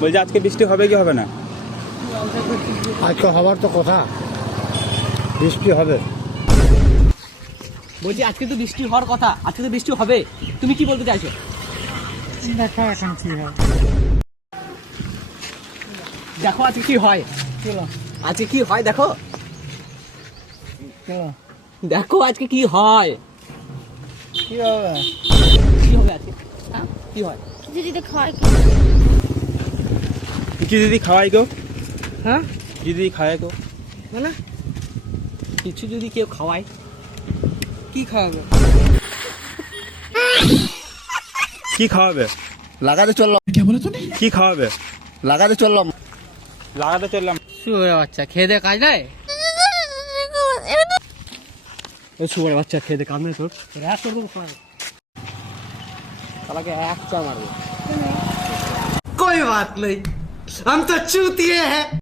বলছি আজকে বৃষ্টি হবে কি হবে না? আজকে হবার তো কথা, বৃষ্টি হবে। বলছি আজকে তো বৃষ্টি হওয়ার কথা, আজকে তো বৃষ্টি হবে, তুমি কি বলতে চাইছো? দেখা এখন কি হয়। দেখো আজকে কি হয়, আজকে কি হয় দেখো, দেখো আজকে কি হয়, কি হবে? কি হবে আজকে, হ্যাঁ কি হয়? দিদি খায় কি দিদি খাওয়াই গো? হ্যাঁ কি দিদি খাওয়াই গো? মানে কিছু যদি কেউ খাওয়ায়, কি খাওয়াবে? কি খাওয়াবে? লাগাতে চললাম। কি খাওয়াবে? লাগাতে চললাম। লাগাতে চললাম। শুয়োরের বাচ্চা খেয়ে দে কাজ নাই, শুয়োরের বাচ্চা খেয়ে দে কাজ নেই তোর, এক করে দেবো তাহলে এক চা মারবো। कोई बात नहीं, हम तो चूतिए हैं।